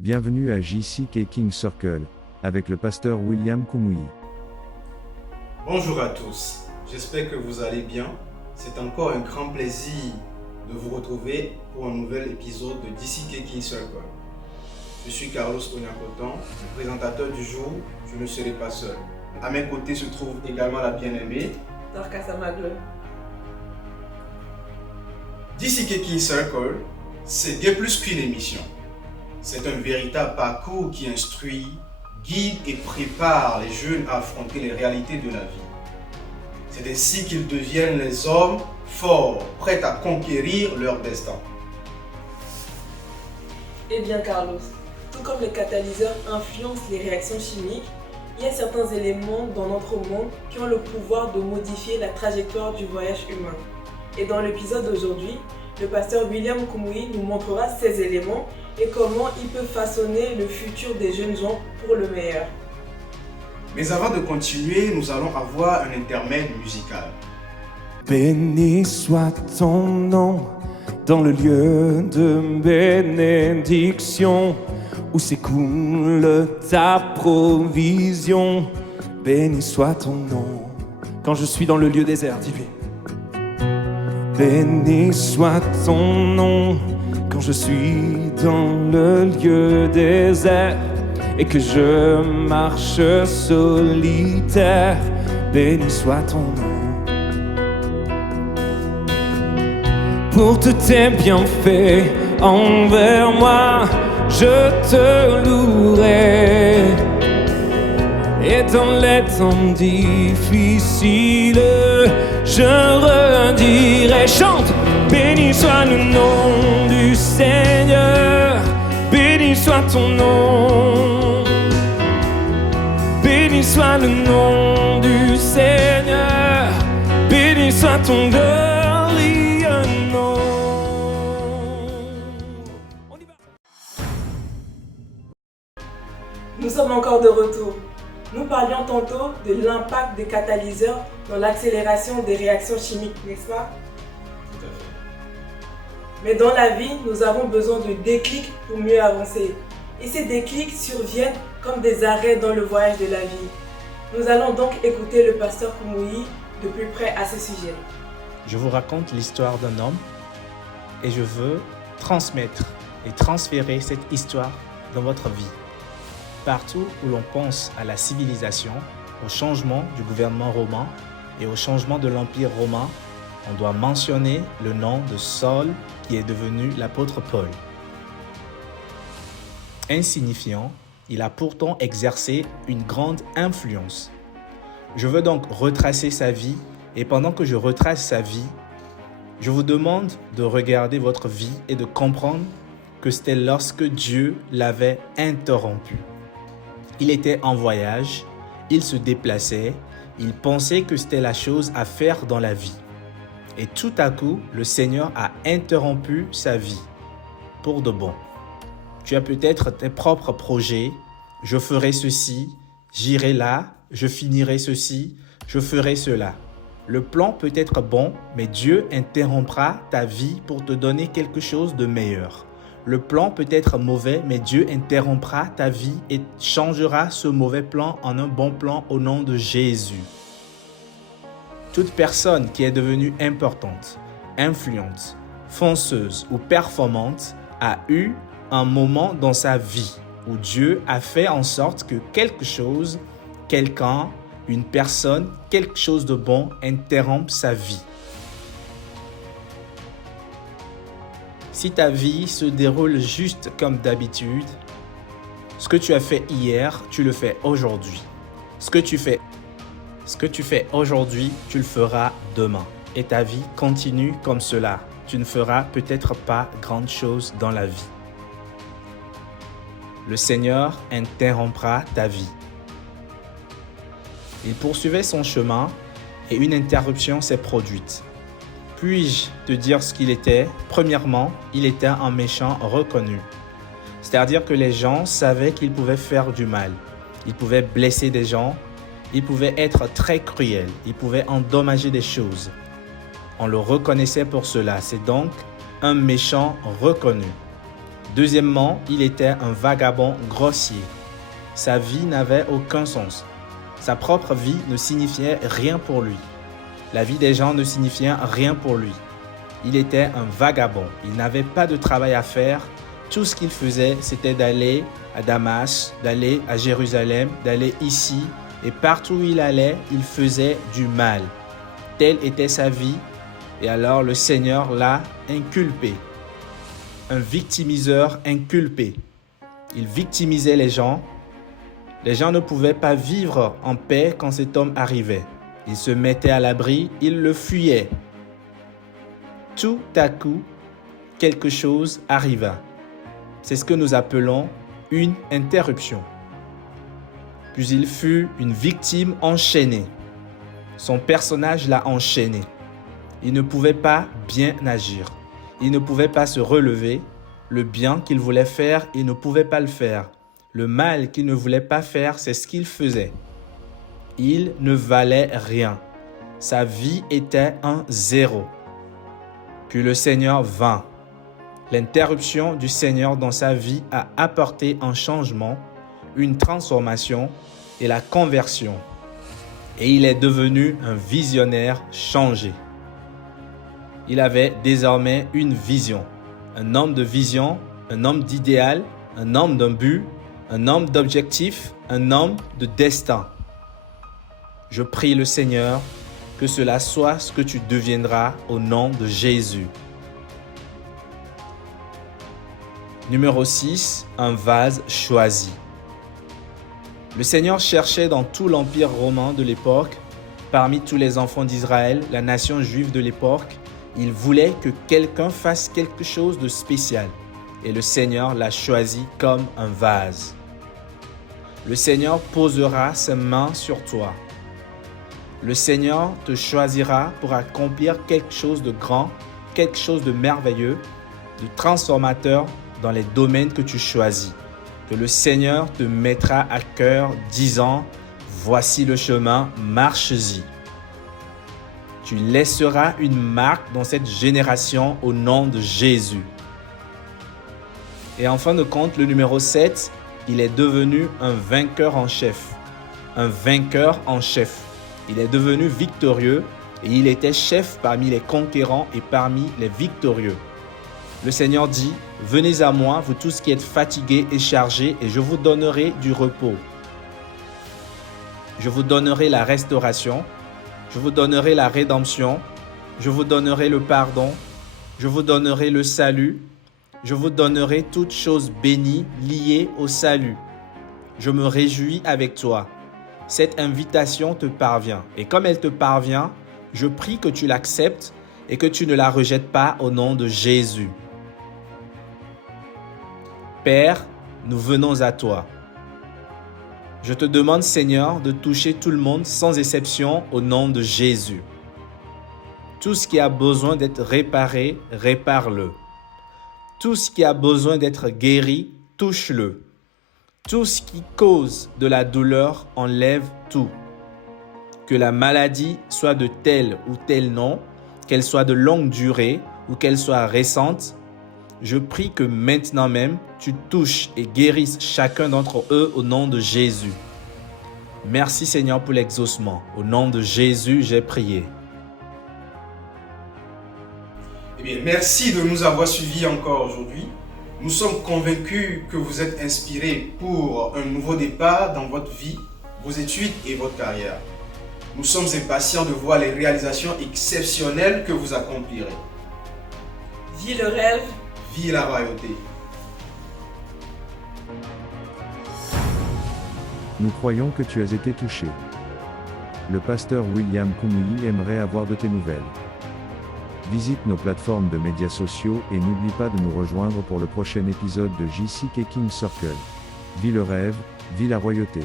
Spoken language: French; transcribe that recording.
Bienvenue à JCK King Circle, avec le pasteur William Kumuyi. Bonjour à tous, j'espère que vous allez bien. C'est encore un grand plaisir de vous retrouver pour un nouvel épisode de JCK King Circle. Je suis Carlos Onyakotan, le présentateur du jour, je ne serai pas seul. À mes côtés se trouve également la bien-aimée Dorcas Amagle. JCK King Circle, c'est bien plus qu'une émission. C'est un véritable parcours qui instruit, guide et prépare les jeunes à affronter les réalités de la vie. C'est ainsi qu'ils deviennent les hommes forts, prêts à conquérir leur destin. Eh bien Carlos, tout comme les catalyseurs influencent les réactions chimiques, il y a certains éléments dans notre monde qui ont le pouvoir de modifier la trajectoire du voyage humain. Et dans l'épisode d'aujourd'hui, le pasteur William Kumuyi nous montrera ces éléments et comment il peut façonner le futur des jeunes gens pour le meilleur. Mais avant de continuer, nous allons avoir un intermède musical. Béni soit ton nom dans le lieu de bénédiction où s'écoule ta provision. Béni soit ton nom quand je suis dans le lieu désert, dis-lui. Béni soit ton nom quand je suis dans le lieu désert et que je marche solitaire. Béni soit ton nom pour tous tes bienfaits envers moi. Je te louerai et dans les temps difficiles je redirai. Chante. Béni soit le nom du Seigneur, béni soit ton nom. Béni soit le nom du Seigneur, béni soit ton glorieux nom. On y va. Nous sommes encore de retour. Nous parlions tantôt de l'impact des catalyseurs dans l'accélération des réactions chimiques, n'est-ce pas? Tout à fait. Mais dans la vie, nous avons besoin de déclics pour mieux avancer. Et ces déclics surviennent comme des arrêts dans le voyage de la vie. Nous allons donc écouter le pasteur Kumuyi de plus près à ce sujet. Je vous raconte l'histoire d'un homme et je veux transmettre et transférer cette histoire dans votre vie. Partout où l'on pense à la civilisation, au changement du gouvernement romain et au changement de l'Empire romain, on doit mentionner le nom de Saul qui est devenu l'apôtre Paul. Insignifiant, il a pourtant exercé une grande influence. Je veux donc retracer sa vie et pendant que je retrace sa vie, je vous demande de regarder votre vie et de comprendre que c'était lorsque Dieu l'avait interrompu. Il était en voyage, il se déplaçait, il pensait que c'était la chose à faire dans la vie. Et tout à coup, le Seigneur a interrompu sa vie pour de bon. Tu as peut-être tes propres projets. Je ferai ceci, j'irai là, je finirai ceci, je ferai cela. Le plan peut être bon, mais Dieu interrompra ta vie pour te donner quelque chose de meilleur. Le plan peut être mauvais, mais Dieu interrompra ta vie et changera ce mauvais plan en un bon plan au nom de Jésus. Toute personne qui est devenue importante, influente, fonceuse ou performante a eu un moment dans sa vie où Dieu a fait en sorte que quelque chose, quelqu'un, une personne, quelque chose de bon interrompe sa vie. Si ta vie se déroule juste comme d'habitude, ce que tu as fait hier, tu le fais aujourd'hui. Ce que tu fais aujourd'hui, tu le feras demain. Et ta vie continue comme cela. Tu ne feras peut-être pas grande chose dans la vie. Le Seigneur interrompra ta vie. Il poursuivait son chemin et une interruption s'est produite. Puis-je te dire ce qu'il était? Premièrement, il était un méchant reconnu. C'est-à-dire que les gens savaient qu'il pouvait faire du mal. Il pouvait blesser des gens. Il pouvait être très cruel. Il pouvait endommager des choses. On le reconnaissait pour cela. C'est donc un méchant reconnu. Deuxièmement, il était un vagabond grossier. Sa vie n'avait aucun sens. Sa propre vie ne signifiait rien pour lui. La vie des gens ne signifiait rien pour lui. Il était un vagabond. Il n'avait pas de travail à faire. Tout ce qu'il faisait, c'était d'aller à Damas, d'aller à Jérusalem, d'aller ici. Et partout où il allait, il faisait du mal. Telle était sa vie. Et alors le Seigneur l'a inculpé. Un victimiseur inculpé. Il victimisait les gens. Les gens ne pouvaient pas vivre en paix quand cet homme arrivait. Il se mettait à l'abri, il le fuyait. Tout à coup, quelque chose arriva. C'est ce que nous appelons une interruption. Puis il fut une victime enchaînée. Son personnage l'a enchaîné. Il ne pouvait pas bien agir. Il ne pouvait pas se relever. Le bien qu'il voulait faire, il ne pouvait pas le faire. Le mal qu'il ne voulait pas faire, c'est ce qu'il faisait. Il ne valait rien. Sa vie était un zéro. Puis le Seigneur vint. L'interruption du Seigneur dans sa vie a apporté un changement, une transformation et la conversion. Et il est devenu un visionnaire changé. Il avait désormais une vision. Un homme de vision, un homme d'idéal, un homme d'un but, un homme d'objectif, un homme de destin. Je prie le Seigneur que cela soit ce que tu deviendras au nom de Jésus. Numéro 6, un vase choisi. Le Seigneur cherchait dans tout l'empire romain de l'époque, parmi tous les enfants d'Israël, la nation juive de l'époque, il voulait que quelqu'un fasse quelque chose de spécial. Et le Seigneur l'a choisi comme un vase. Le Seigneur posera ses mains sur toi. Le Seigneur te choisira pour accomplir quelque chose de grand, quelque chose de merveilleux, de transformateur dans les domaines que tu choisis. Que le Seigneur te mettra à cœur disant « Voici le chemin, marche-y ». Tu laisseras une marque dans cette génération au nom de Jésus. Et en fin de compte, le numéro 7, il est devenu un vainqueur en chef. Un vainqueur en chef. Il est devenu victorieux et il était chef parmi les conquérants et parmi les victorieux. Le Seigneur dit, « Venez à moi, vous tous qui êtes fatigués et chargés, et je vous donnerai du repos. Je vous donnerai la restauration, je vous donnerai la rédemption, je vous donnerai le pardon, je vous donnerai le salut, je vous donnerai toutes choses bénies liées au salut. Je me réjouis avec toi. » Cette invitation te parvient. Et comme elle te parvient, je prie que tu l'acceptes et que tu ne la rejettes pas au nom de Jésus. Père, nous venons à toi. Je te demande, Seigneur, de toucher tout le monde sans exception au nom de Jésus. Tout ce qui a besoin d'être réparé, répare-le. Tout ce qui a besoin d'être guéri, touche-le. Tout ce qui cause de la douleur, enlève tout. Que la maladie soit de tel ou tel nom, qu'elle soit de longue durée ou qu'elle soit récente, je prie que maintenant même, tu touches et guérisses chacun d'entre eux au nom de Jésus. Merci Seigneur pour l'exaucement. Au nom de Jésus, j'ai prié. Eh bien, merci de nous avoir suivis encore aujourd'hui. Nous sommes convaincus que vous êtes inspirés pour un nouveau départ dans votre vie, vos études et votre carrière. Nous sommes impatients de voir les réalisations exceptionnelles que vous accomplirez. Vis le rêve. Vis la royauté. Nous croyons que tu as été touché. Le pasteur William Kumuyi aimerait avoir de tes nouvelles. Visite nos plateformes de médias sociaux et n'oublie pas de nous rejoindre pour le prochain épisode de JCK King Circle. Vis le rêve, vis la royauté.